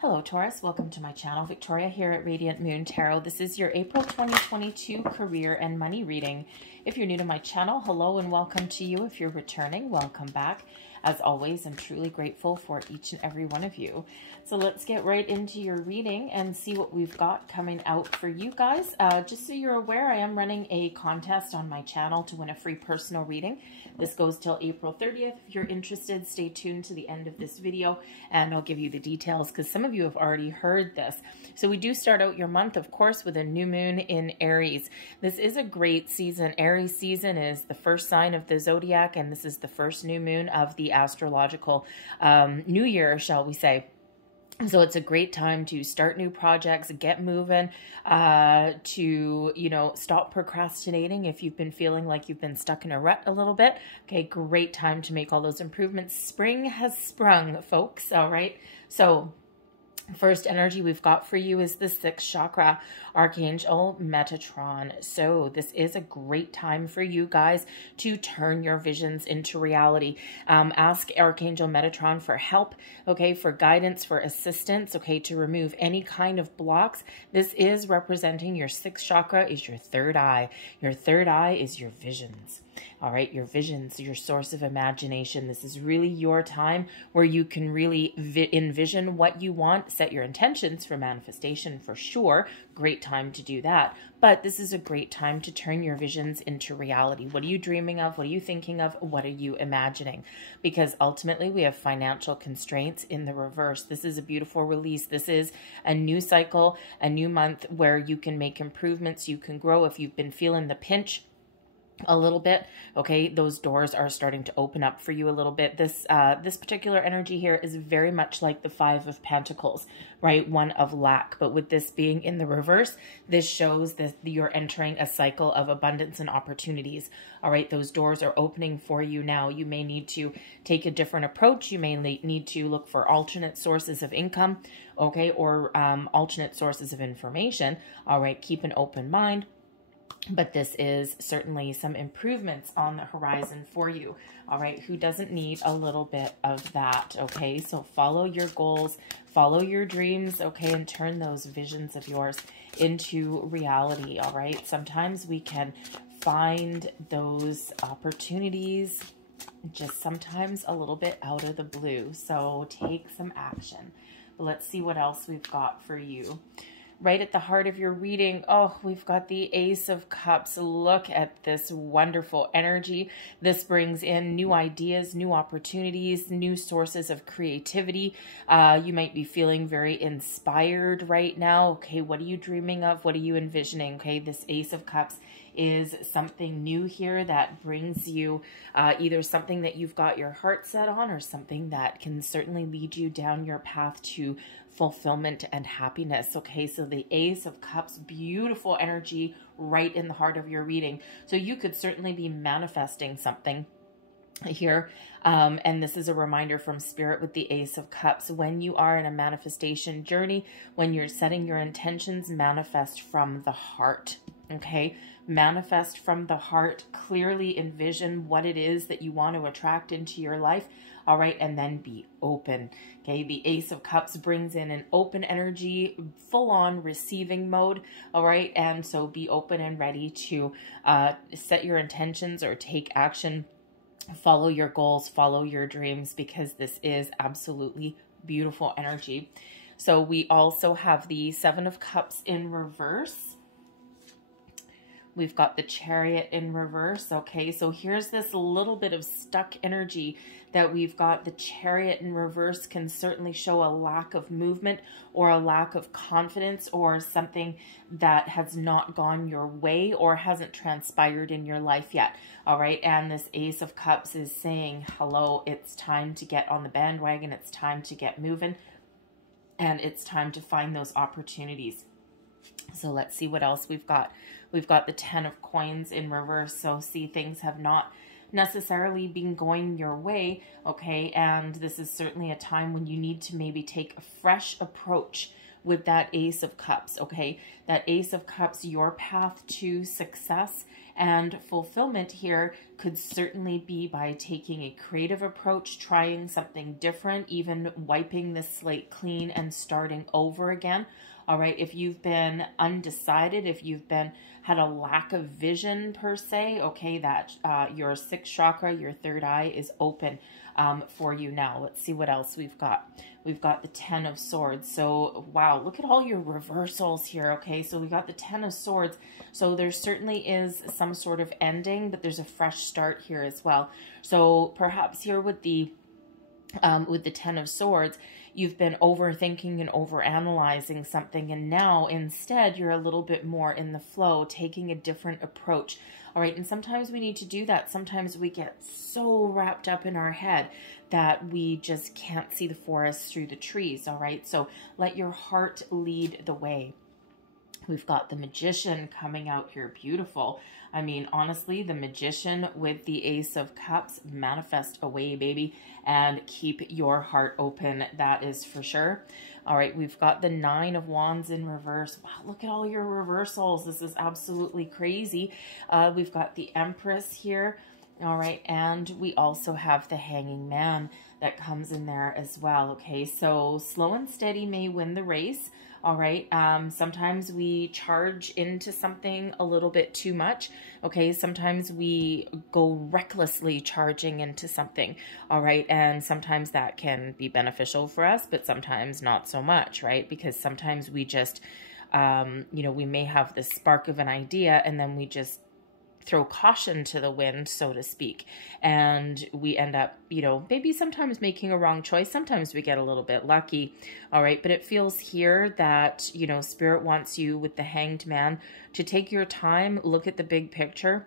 Hello Taurus, welcome to my channel. Victoria here at Radiant Moon Tarot. This is your April 2022 career and money reading. If you're new to my channel, hello and welcome to you. If you're returning, welcome back. As always, I'm truly grateful for each and every one of you. So let's get right into your reading and see what we've got coming out for you guys. Just so you're aware, I am running a contest on my channel to win a free personal reading. This goes till April 30th. If you're interested, stay tuned to the end of this video and I'll give you the details because some of you have already heard this. So we do start out your month, of course, with a new moon in Aries. This is a great season. Aries season is the first sign of the zodiac, and this is the first new moon of the astrological new year, shall we say. So it's a great time to start new projects, get moving, to, stop procrastinating if you've been feeling like you've been stuck in a rut a little bit. Okay, great time to make all those improvements. Spring has sprung, folks, all right? So first energy we've got for you is the 6th chakra, Archangel Metatron. So this is a great time for you guys to turn your visions into reality. Ask Archangel Metatron for help, okay, for guidance, for assistance, okay, to remove any kind of blocks. This is representing your 6th chakra is your third eye. Your third eye is your visions. All right, your visions, your source of imagination. This is really your time where you can really envision what you want, set your intentions for manifestation for sure. Great time to do that. But this is a great time to turn your visions into reality. What are you dreaming of? What are you thinking of? What are you imagining? Because ultimately we have financial constraints in the reverse. This is a beautiful release. This is a new cycle, a new month where you can make improvements. You can grow. If you've been feeling the pinch a little bit, okay, those doors are starting to open up for you a little bit. This particular energy here is very much like the 5 of Pentacles, right? One of lack. But with this being in the reverse, this shows that you're entering a cycle of abundance and opportunities. All right, those doors are opening for you now. You may need to take a different approach. You may need to look for alternate sources of income, okay, or alternate sources of information. All right, keep an open mind. But this is certainly some improvements on the horizon for you. All right, who doesn't need a little bit of that? Okay, so follow your goals, follow your dreams, okay, and turn those visions of yours into reality. All right, sometimes we can find those opportunities just sometimes a little bit out of the blue. So take some action. But let's see what else we've got for you. Right at the heart of your reading, oh, we've got the Ace of Cups. Look at this wonderful energy. This brings in new ideas, new opportunities, new sources of creativity. You might be feeling very inspired right now. Okay, what are you dreaming of? What are you envisioning? Okay, this Ace of Cups is something new here that brings you either something that you've got your heart set on or something that can certainly lead you down your path to fulfillment and happiness. Okay, so the Ace of Cups, beautiful energy right in the heart of your reading. So you could certainly be manifesting something here. And this is a reminder from Spirit with the Ace of Cups. When you are in a manifestation journey, when you're setting your intentions, manifest from the heart. Okay, manifest from the heart, clearly envision what it is that you want to attract into your life. All right, and then be open. Okay, the Ace of Cups brings in an open energy, full-on receiving mode. All right, and so be open and ready to set your intentions or take action. Follow your goals, follow your dreams, because this is absolutely beautiful energy. So we also have the 7 of Cups in reverse. We've got the Chariot in reverse. Okay, so here's this little bit of stuck energy that we've got. The Chariot in reverse can certainly show a lack of movement or a lack of confidence or something that has not gone your way or hasn't transpired in your life yet. All right, and this Ace of Cups is saying, hello, it's time to get on the bandwagon. It's time to get moving, and it's time to find those opportunities. So let's see what else we've got. We've got the 10 of Coins in reverse. So see, things have not necessarily been going your way, okay? And this is certainly a time when you need to maybe take a fresh approach with that Ace of Cups, okay? That Ace of Cups, your path to success And fulfillment here could certainly be by taking a creative approach, trying something different, even wiping the slate clean and starting over again. All right, if you've been undecided, if you've had a lack of vision per se, okay, that your 6th chakra, your 3rd eye is open for you now. Let's see what else we've got. We've got the 10 of Swords. So, wow, look at all your reversals here, okay? So we got the 10 of Swords. So there certainly is some sort of ending, but there's a fresh start here as well. So perhaps here with the 10 of Swords, you've been overthinking and overanalyzing something, and now instead you're a little bit more in the flow, taking a different approach. All right, and sometimes we need to do that. Sometimes we get so wrapped up in our head that we just can't see the forest through the trees. All right, so let your heart lead the way. We've got the Magician coming out here. Beautiful. I mean, honestly, the Magician with the Ace of Cups, manifest away, baby, and keep your heart open. That is for sure. All right, we've got the 9 of Wands in reverse. Wow, look at all your reversals. This is absolutely crazy. We've got the Empress here. All right, and we also have the Hanging Man that comes in there as well. Okay, so slow and steady may win the race. All right, sometimes we charge into something a little bit too much. Okay, sometimes we go recklessly charging into something. All right, and sometimes that can be beneficial for us, but sometimes not so much, right? Because sometimes we just, you know, we may have this spark of an idea and then we just throw caution to the wind, so to speak, and we end up, you know, maybe sometimes making a wrong choice. Sometimes we get a little bit lucky. All right, but it feels here that, you know, Spirit wants you with the Hanged Man to take your time, look at the big picture,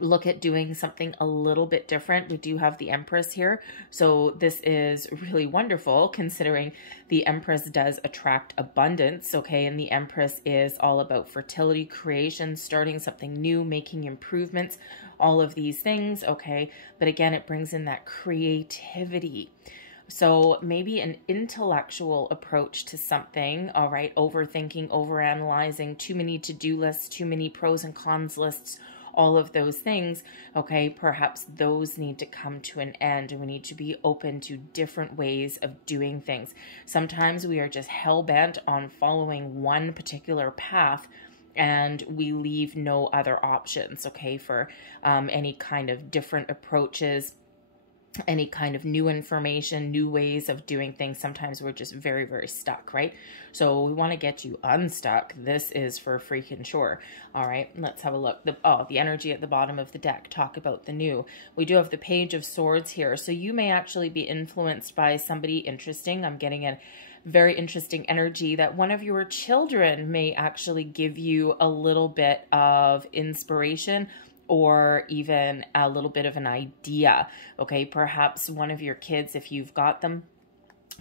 look at doing something a little bit different. We do have the Empress here, so this is really wonderful considering the Empress does attract abundance, okay? And the Empress is all about fertility, creation, starting something new, making improvements, all of these things, okay? But again, it brings in that creativity. So maybe an intellectual approach to something, all right? Overthinking, overanalyzing, too many to-do lists, too many pros and cons lists, all of those things, okay, perhaps those need to come to an end, and we need to be open to different ways of doing things. Sometimes we are just hell-bent on following one particular path, and we leave no other options, okay, for any kind of different approaches, any kind of new information, new ways of doing things. Sometimes we're just very, very stuck, right? So we want to get you unstuck. This is for freaking sure. All right, let's have a look. The energy at the bottom of the deck. Talk about the new. We do have the Page of Swords here. So you may actually be influenced by somebody interesting. I'm getting a very interesting energy that one of your children may actually give you a little bit of inspiration, or even a little bit of an idea, okay? Perhaps one of your kids, if you've got them,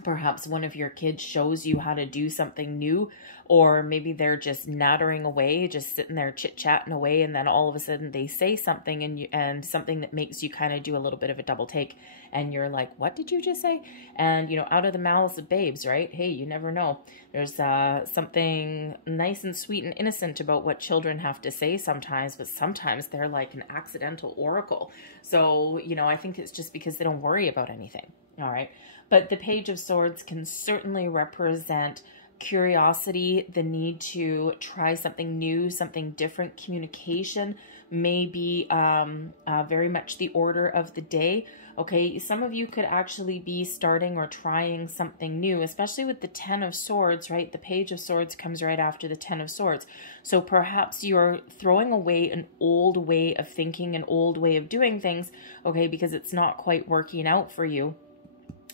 perhaps one of your kids shows you how to do something new, or maybe they're just nattering away, just sitting there chit-chatting away, and then all of a sudden they say something, and something that makes you kind of do a little bit of a double take, and you're like, what did you just say? And, you know, out of the mouths of babes, right? Hey, you never know. There's something nice and sweet and innocent about what children have to say sometimes, but sometimes they're like an accidental oracle. So, you know, I think it's just because they don't worry about anything. All right. But the Page of Swords can certainly represent curiosity, the need to try something new, something different. Communication may be very much the order of the day. Okay, some of you could actually be starting or trying something new, especially with the 10 of Swords, right? The Page of Swords comes right after the 10 of Swords. So perhaps you're throwing away an old way of thinking, an old way of doing things, okay, because it's not quite working out for you.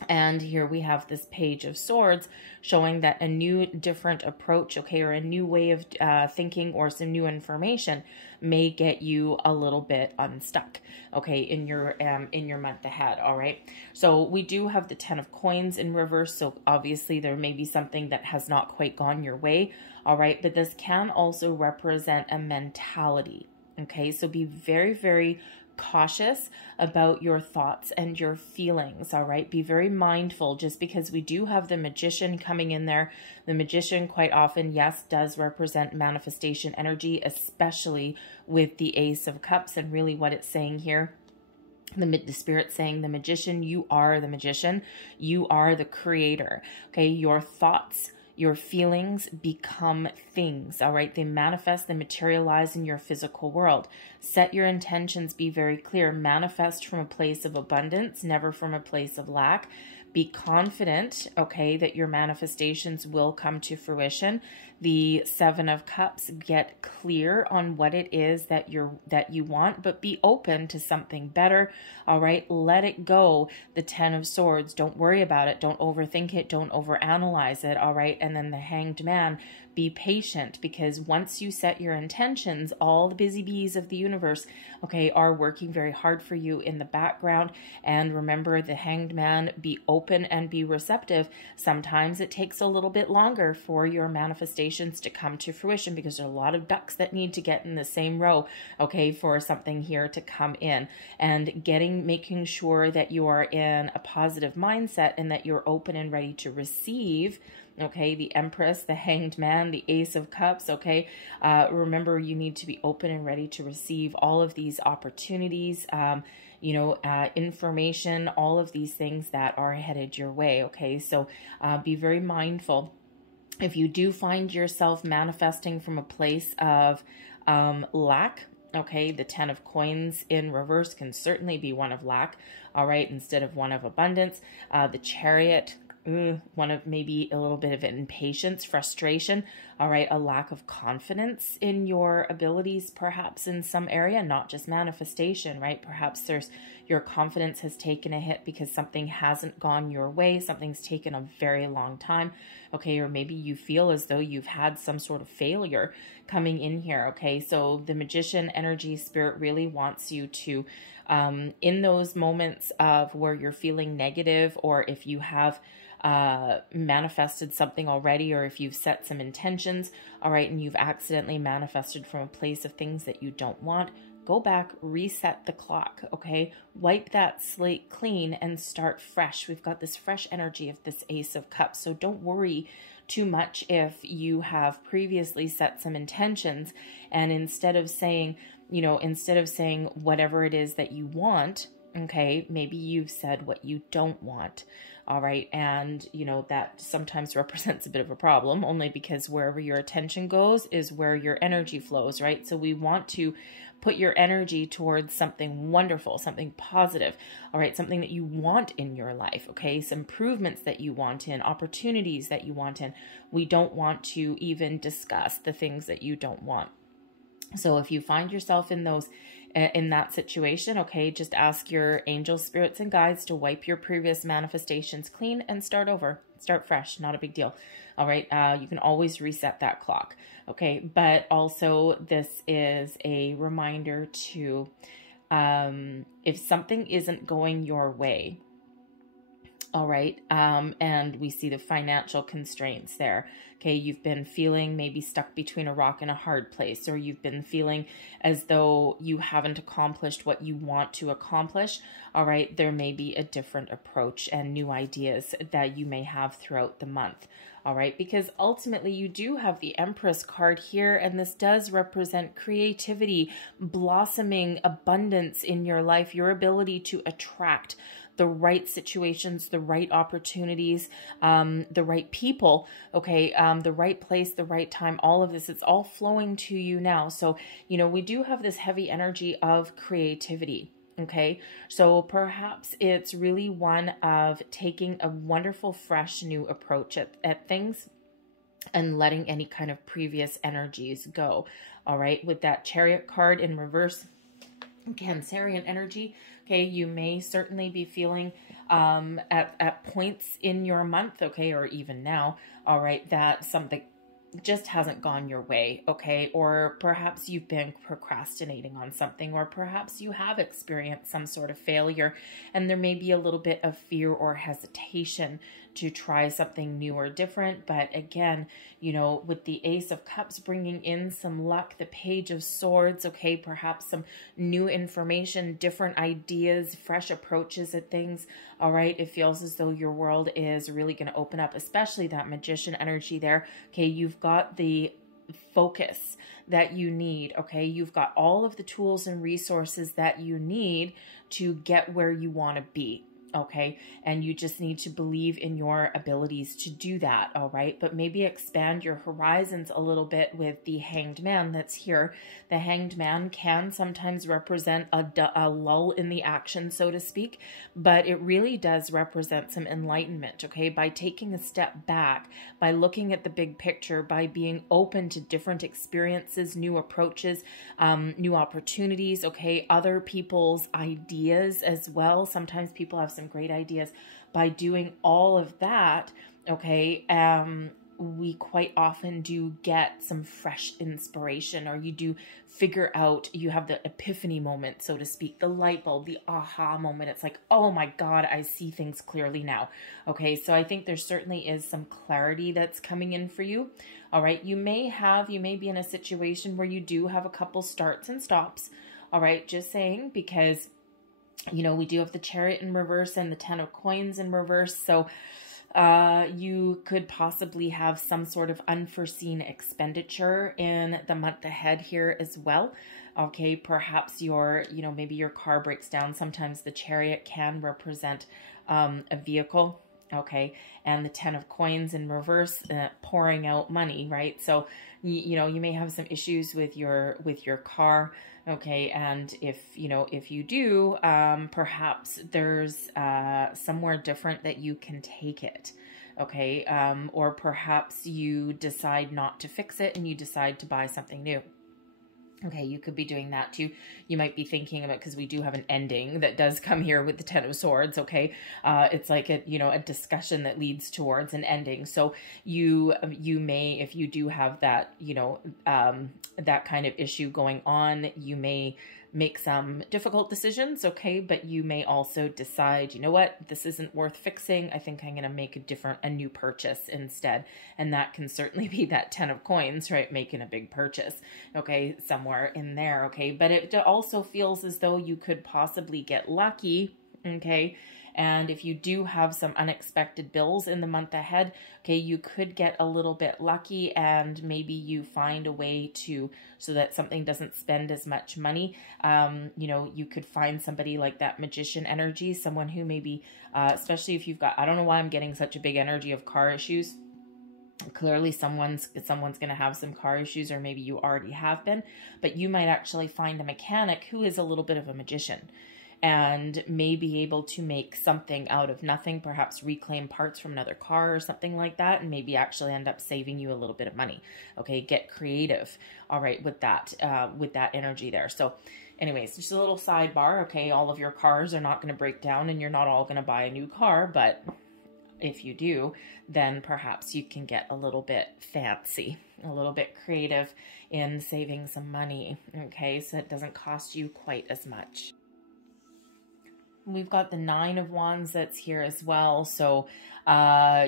And here we have this Page of Swords showing that a new, different approach, okay, or a new way of thinking, or some new information may get you a little bit unstuck, okay, in your month ahead. All right. So we do have the 10 of Coins in reverse. So obviously there may be something that has not quite gone your way. All right. But this can also represent a mentality. Okay. So be very, very cautious about your thoughts and your feelings, all right? Be very mindful, just because we do have the Magician coming in there. The Magician quite often, yes, does represent manifestation energy, especially with the Ace of Cups. And really what it's saying here, the Spirit saying, the Magician, you are the Magician. You are the creator, okay? Your thoughts, your feelings become things, all right? They manifest, they materialize in your physical world. Set your intentions, be very clear. Manifest from a place of abundance, never from a place of lack. Be confident, okay, that your manifestations will come to fruition. The Seven of Cups, get clear on what it is that you want, but be open to something better, all right? Let it go. The Ten of Swords, don't worry about it. Don't overthink it. Don't overanalyze it, all right? And then the Hanged Man, be patient, because once you set your intentions, all the busy bees of the universe, okay, are working very hard for you in the background. And remember, the Hanged Man, be open and be receptive. Sometimes it takes a little bit longer for your manifestations to come to fruition, because there are a lot of ducks that need to get in the same row, okay, for something here to come in. And making sure that you are in a positive mindset and that you're open and ready to receive, okay, the Empress, the Hanged Man, the Ace of Cups, okay? Remember, you need to be open and ready to receive all of these opportunities, information, all of these things that are headed your way, okay? So be very mindful. If you do find yourself manifesting from a place of lack, okay, the Ten of Coins in reverse can certainly be one of lack, all right, instead of one of abundance. The Chariot, one of maybe a little bit of impatience, frustration, all right, a lack of confidence in your abilities, perhaps in some area, not just manifestation, right? Perhaps your confidence has taken a hit because something hasn't gone your way, something's taken a very long time, okay, or maybe you feel as though you've had some sort of failure coming in here, okay? So the Magician energy, Spirit really wants you to, in those moments of where you're feeling negative, or if you have manifested something already, or if you've set some intentions, all right, and you've accidentally manifested from a place of things that you don't want, go back, reset the clock, okay? Wipe that slate clean and start fresh. We've got this fresh energy of this Ace of Cups, so don't worry too much if you have previously set some intentions, and instead of saying whatever it is that you want, okay, maybe you've said what you don't want. All right. And, that sometimes represents a bit of a problem, only because wherever your attention goes is where your energy flows, right? So we want to put your energy towards something wonderful, something positive, all right? Something that you want in your life, okay? Some improvements that you want in, opportunities that you want in. We don't want to even discuss the things that you don't want. So if you find yourself in that situation, okay, just ask your angels, spirits, and guides to wipe your previous manifestations clean and start over. Start fresh, not a big deal. All right, you can always reset that clock, okay? But also, this is a reminder to, if something isn't going your way, all right, and we see the financial constraints there. Okay, you've been feeling maybe stuck between a rock and a hard place, or you've been feeling as though you haven't accomplished what you want to accomplish. All right, there may be a different approach and new ideas that you may have throughout the month. All right, because ultimately you do have the Empress card here, and this does represent creativity, blossoming, abundance in your life, your ability to attract the right situations, the right opportunities, the right people, okay, the right place, the right time, all of this, it's all flowing to you now. So, we do have this heavy energy of creativity, okay? So perhaps it's really one of taking a wonderful, fresh, new approach at things and letting any kind of previous energies go, all right? With that Chariot card in reverse, Cancerian energy, okay, you may certainly be feeling at points in your month, okay, or even now, all right, that something just hasn't gone your way, okay, or perhaps you've been procrastinating on something, or perhaps you have experienced some sort of failure, and there may be a little bit of fear or hesitation to try something new or different. But again, you know, with the Ace of Cups bringing in some luck, the Page of Swords, okay, perhaps some new information, different ideas, fresh approaches at things, all right? It feels as though your world is really going to open up, especially that Magician energy there. Okay, you've got the focus that you need, okay? You've got all of the tools and resources that you need to get where you want to be, okay? And you just need to believe in your abilities to do that, all right? But maybe expand your horizons a little bit with the Hanged Man that's here. The Hanged Man can sometimes represent a lull in the action, so to speak, but it really does represent some enlightenment, okay? By taking a step back, by looking at the big picture, by being open to different experiences, new approaches, new opportunities, okay? Other people's ideas as well. Sometimes people have some great ideas. By doing all of that, okay, we quite often do get some fresh inspiration, or you do figure out, you have the epiphany moment, so to speak, the light bulb, the aha moment. It's like, oh my God, I see things clearly now. Okay, so I think there certainly is some clarity that's coming in for you. All right, you may be in a situation where you do have a couple starts and stops. All right, just saying, because you know, we do have the Chariot in reverse and the 10 of Coins in reverse. So you could possibly have some sort of unforeseen expenditure in the month ahead here as well. Okay, perhaps maybe your car breaks down. Sometimes the Chariot can represent a vehicle. Okay, and the 10 of Coins in reverse, pouring out money, right? So, you know, you may have some issues with your car. Okay, and if you do, perhaps there's somewhere different that you can take it. Okay, or perhaps you decide not to fix it and you decide to buy something new. Okay, you could be doing that too. You might be thinking about, because we do have an ending that does come here with the 10 of Swords, okay? It's like a discussion that leads towards an ending. So you may, if you do have that, that kind of issue going on, you may make some difficult decisions, okay? But you may also decide, you know what, this isn't worth fixing. I think I'm going to make a new purchase instead. And that can certainly be that 10 of Coins, right? Making a big purchase, okay? Somewhere in there, okay? But it also feels as though you could possibly get lucky, okay? And if you do have some unexpected bills in the month ahead, okay, you could get a little bit lucky and maybe you find a way so that something doesn't spend as much money. You could find somebody like that Magician energy, someone who maybe, especially if you've got, I don't know why I'm getting such a big energy of car issues. Clearly someone's going to have some car issues, or maybe you already have been, but you might actually find a mechanic who is a little bit of a magician and may be able to make something out of nothing, perhaps reclaim parts from another car or something like that, and maybe actually end up saving you a little bit of money. Okay, get creative, all right, with that energy there. So anyways, just a little sidebar, okay, all of your cars are not going to break down and you're not all going to buy a new car, but if you do, then perhaps you can get a little bit fancy, a little bit creative in saving some money, okay, so it doesn't cost you quite as much. We've got the 9 of Wands that's here as well. So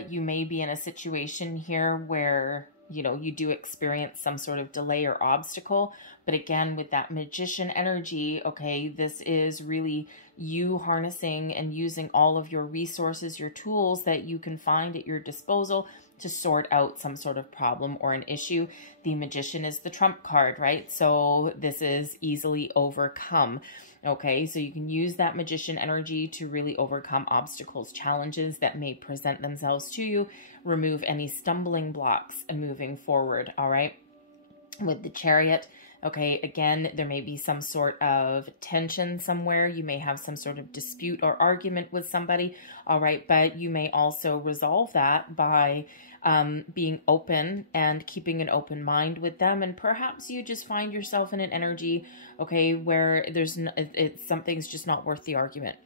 you may be in a situation here where, you do experience some sort of delay or obstacle. But again, with that Magician energy, okay, this is really you harnessing and using all of your resources, your tools that you can find at your disposal to sort out some sort of problem or an issue. The Magician is the trump card, right? So this is easily overcome. Okay, so you can use that Magician energy to really overcome obstacles, challenges that may present themselves to you, remove any stumbling blocks and moving forward, all right? With the Chariot, okay, again, there may be some sort of tension somewhere. You may have some sort of dispute or argument with somebody, all right? But you may also resolve that by being open and keeping an open mind with them. And perhaps you just find yourself in an energy, okay, where something's just not worth the argument.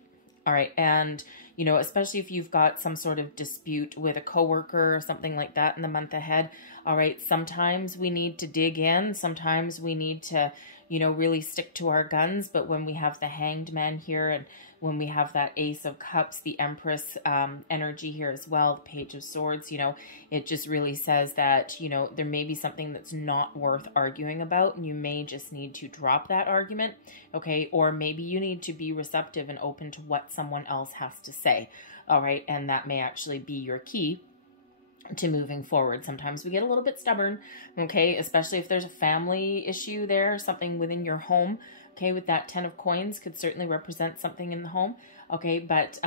All right. And, especially if you've got some sort of dispute with a coworker or something like that in the month ahead. All right. Sometimes we need to dig in. Sometimes we need to, you know, really stick to our guns. But when we have the Hanged Man here, and when we have that Ace of Cups, the Empress energy here as well, the Page of Swords, you know, it just really says that, you know, there may be something that's not worth arguing about, and you may just need to drop that argument, okay? Or maybe you need to be receptive and open to what someone else has to say, all right? And that may actually be your key to moving forward. Sometimes we get a little bit stubborn, okay? Especially if there's a family issue there, something within your home, okay? With that 10 of coins could certainly represent something in the home, okay? But,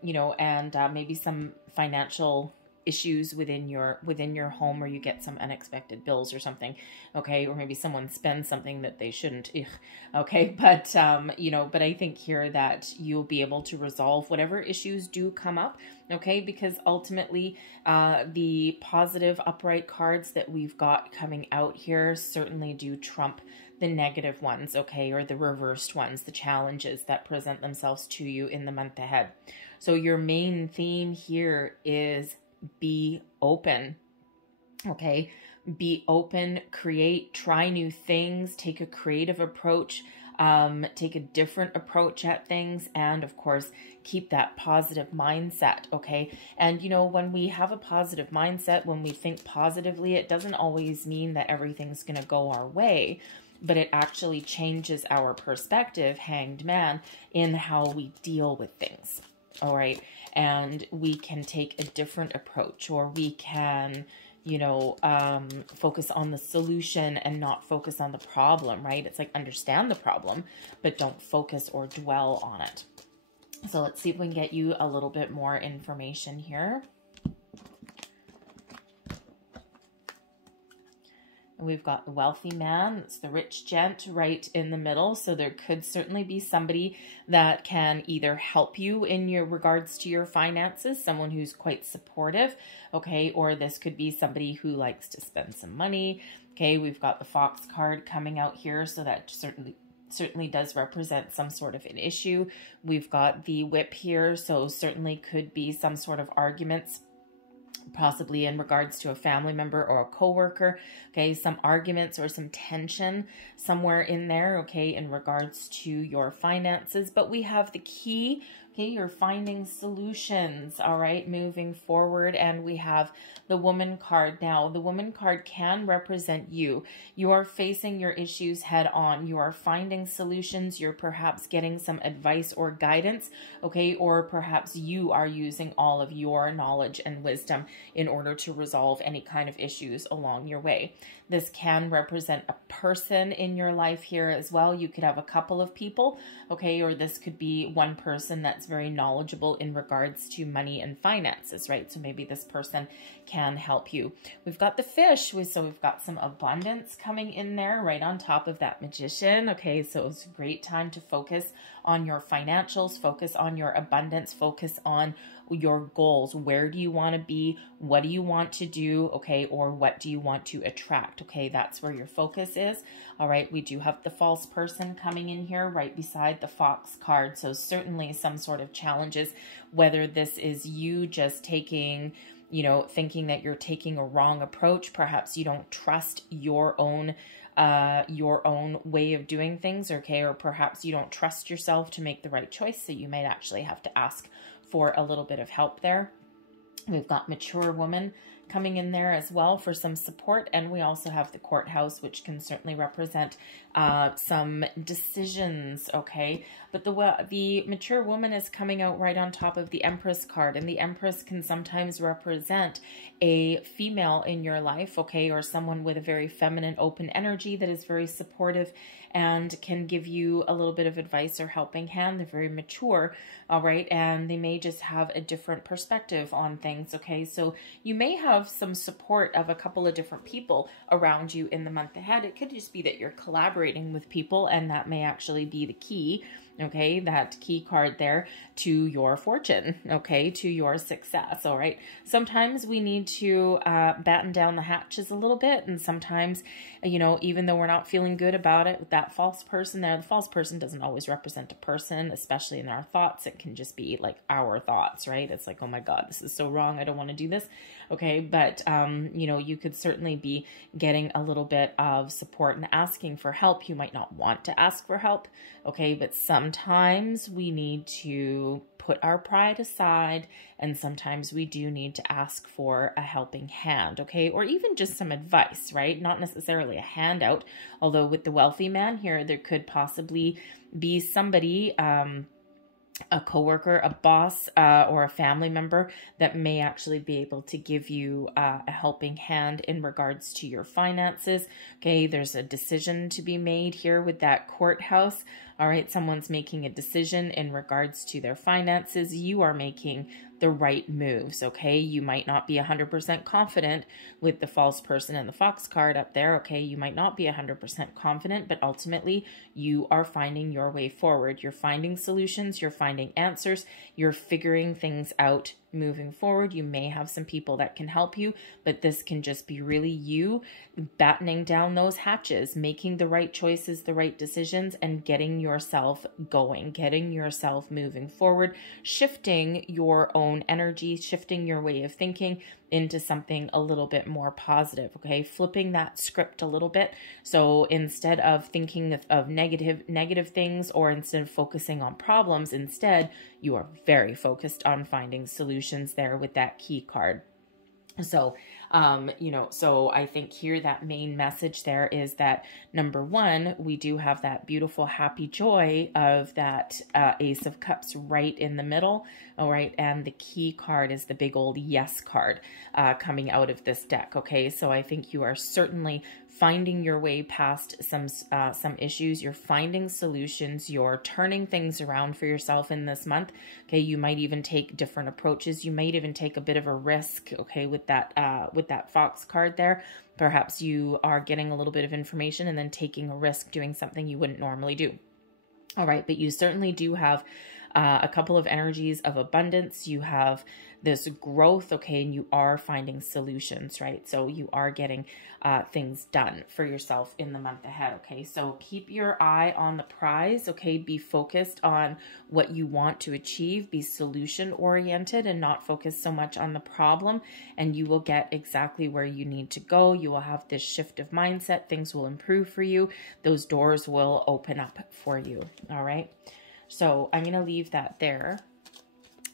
you know, and maybe some financial issues within your home, or you get some unexpected bills or something, okay? Or maybe someone spends something that they shouldn't, okay? But, you know, but I think here that you'll be able to resolve whatever issues do come up, okay? Because ultimately, the positive upright cards that we've got coming out here certainly do trump the negative ones, okay? Or the reversed ones, the challenges that present themselves to you in the month ahead. So your main theme here is be open, okay? Be open, create, try new things, take a creative approach, take a different approach at things, and of course, keep that positive mindset, okay? And you know, when we have a positive mindset, when we think positively, it doesn't always mean that everything's going to go our way, but it actually changes our perspective, Hanged Man, in how we deal with things, all right? And we can take a different approach, or we can, you know, focus on the solution and not focus on the problem, right? It's like, understand the problem, but don't focus or dwell on it. So let's see if we can get you a little bit more information here. We've got the wealthy man, it's the rich gent right in the middle. So there could certainly be somebody that can either help you in your regards to your finances, someone who's quite supportive, okay? Or this could be somebody who likes to spend some money, okay? We've got the Fox card coming out here, so that certainly does represent some sort of an issue. We've got the Whip here, so certainly could be some sort of arguments, possibly in regards to a family member or a coworker, okay? Some arguments or some tension somewhere in there, okay, in regards to your finances. But we have the key, okay? You're finding solutions, all right, moving forward. And we have the Woman card. Now, the Woman card can represent you. You are facing your issues head on. You are finding solutions. You're perhaps getting some advice or guidance, okay? Or perhaps you are using all of your knowledge and wisdom in order to resolve any kind of issues along your way. This can represent a person in your life here as well. You could have a couple of people, okay? Or this could be one person that's very knowledgeable in regards to money and finances, right? So maybe this person can help you. We've got the Fish, so we've got some abundance coming in there right on top of that Magician, okay? So it's a great time to focus on your financials, focus on your abundance, focus on your goals. Where do you want to be? What do you want to do? Okay. Or what do you want to attract? Okay. That's where your focus is. All right. We do have the False Person coming in here right beside the Fox card. So certainly some sort of challenges, whether this is you just taking, you know, thinking that you're taking a wrong approach. Perhaps you don't trust your own way of doing things, okay? Or perhaps you don't trust yourself to make the right choice. So you might actually have to ask for a little bit of help there. We've got Mature Woman coming in there as well for some support. And we also have the Courthouse, which can certainly represent some decisions, okay? But the Mature Woman is coming out right on top of the Empress card. And the Empress can sometimes represent a female in your life, okay? Or someone with a very feminine, open energy that is very supportive and can give you a little bit of advice or helping hand. They're very mature, all right? And they may just have a different perspective on things, okay? So you may have some support of a couple of different people around you in the month ahead. It could just be that you're collaborating with people, and that may actually be the key, okay, that key card there to your fortune, okay, to your success, all right? Sometimes we need to batten down the hatches a little bit, and sometimes, you know, even though we're not feeling good about it with that false person there, the false person doesn't always represent a person, especially in our thoughts. It can just be like our thoughts, right? It's like, oh my God, this is so wrong. I don't want to do this. Okay. But, you know, you could certainly be getting a little bit of support and asking for help. You might not want to ask for help. Okay. But sometimes we need to put our pride aside, and sometimes we do need to ask for a helping hand, okay? Or even just some advice, right? Not necessarily a handout, although with the wealthy man here, there could possibly be somebody, a coworker, a boss, or a family member that may actually be able to give you a helping hand in regards to your finances. Okay, there's a decision to be made here with that courthouse. All right, someone's making a decision in regards to their finances. You are making the right moves, okay? You might not be 100% confident with the false person and the fox card up there, okay? You might not be 100% confident, but ultimately you are finding your way forward. You're finding solutions, you're finding answers, you're figuring things out moving forward. You may have some people that can help you, but this can just be really you battening down those hatches, making the right choices, the right decisions, and getting yourself going, getting yourself moving forward, shifting your own energy, shifting your way of thinking into something a little bit more positive, okay? Flipping that script a little bit. So instead of thinking of negative things, or instead of focusing on problems, instead, you are very focused on finding solutions there with that key card. So, you know, so I think here that main message there is that, number one, we do have that beautiful happy joy of that Ace of Cups right in the middle. All right. And the key card is the big old yes card coming out of this deck. Okay. So I think you are certainly finding your way past some issues. You're finding solutions. You're turning things around for yourself in this month. Okay. You might even take different approaches. You might even take a bit of a risk. Okay. With that fox card there, perhaps you are getting a little bit of information and then taking a risk doing something you wouldn't normally do. All right. But you certainly do have a couple of energies of abundance. You have this growth, okay, and you are finding solutions, right? So you are getting things done for yourself in the month ahead, okay? So keep your eye on the prize, okay? Be focused on what you want to achieve. Be solution-oriented and not focus so much on the problem, and you will get exactly where you need to go. You will have this shift of mindset. Things will improve for you. Those doors will open up for you, all right? So I'm going to leave that there,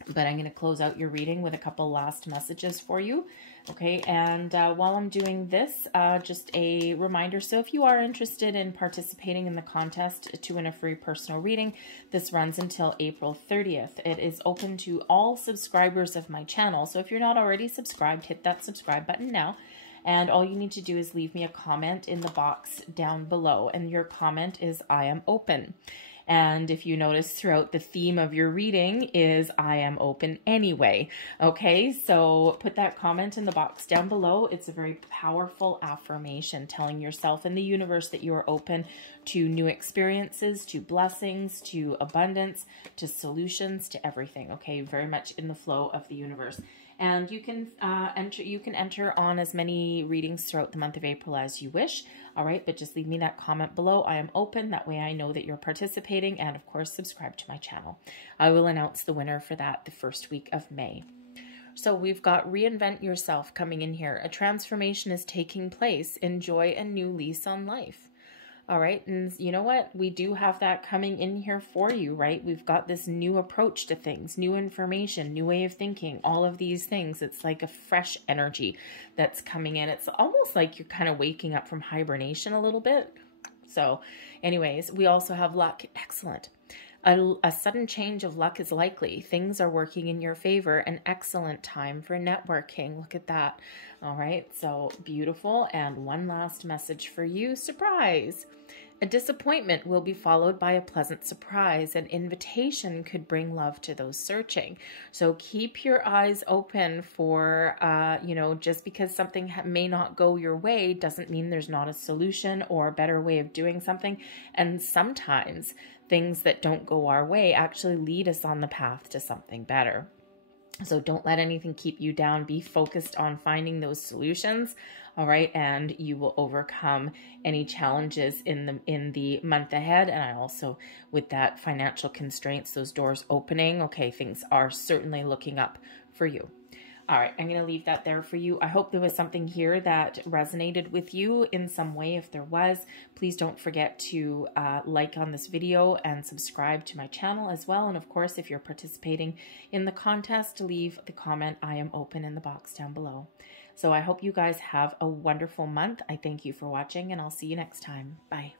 but I'm going to close out your reading with a couple last messages for you. Okay. And while I'm doing this, just a reminder. So if you are interested in participating in the contest to win a free personal reading, this runs until April 30th. It is open to all subscribers of my channel. So if you're not already subscribed, hit that subscribe button now. And all you need to do is leave me a comment in the box down below. And your comment is, I am open. And if you notice throughout, the theme of your reading is I am open anyway. Okay, so put that comment in the box down below. It's a very powerful affirmation telling yourself and the universe that you are open to new experiences, to blessings, to abundance, to solutions, to everything. Okay, very much in the flow of the universe. And you can enter on as many readings throughout the month of April as you wish. All right, but just leave me that comment below. I am open. That way I know that you're participating. And of course, subscribe to my channel. I will announce the winner for that the first week of May. So we've got Reinvent Yourself coming in here. A transformation is taking place. Enjoy a new lease on life. All right. And you know what? We do have that coming in here for you, right? We've got this new approach to things, new information, new way of thinking, all of these things. It's like a fresh energy that's coming in. It's almost like you're kind of waking up from hibernation a little bit. So anyways, we also have luck. Excellent. A sudden change of luck is likely. Things are working in your favor. An excellent time for networking. Look at that. All right. So beautiful. And one last message for you. Surprise. A disappointment will be followed by a pleasant surprise. An invitation could bring love to those searching. So keep your eyes open for, just because something may not go your way doesn't mean there's not a solution or a better way of doing something. And sometimes things that don't go our way actually lead us on the path to something better. So don't let anything keep you down. Be focused on finding those solutions, all right? And you will overcome any challenges in the month ahead. And I also, with that financial constraints, those doors opening, okay, things are certainly looking up for you. All right, I'm going to leave that there for you. I hope there was something here that resonated with you in some way. If there was, please don't forget to like on this video and subscribe to my channel as well. And of course, if you're participating in the contest, leave the comment. I am open in the box down below. So I hope you guys have a wonderful month. I thank you for watching, and I'll see you next time. Bye.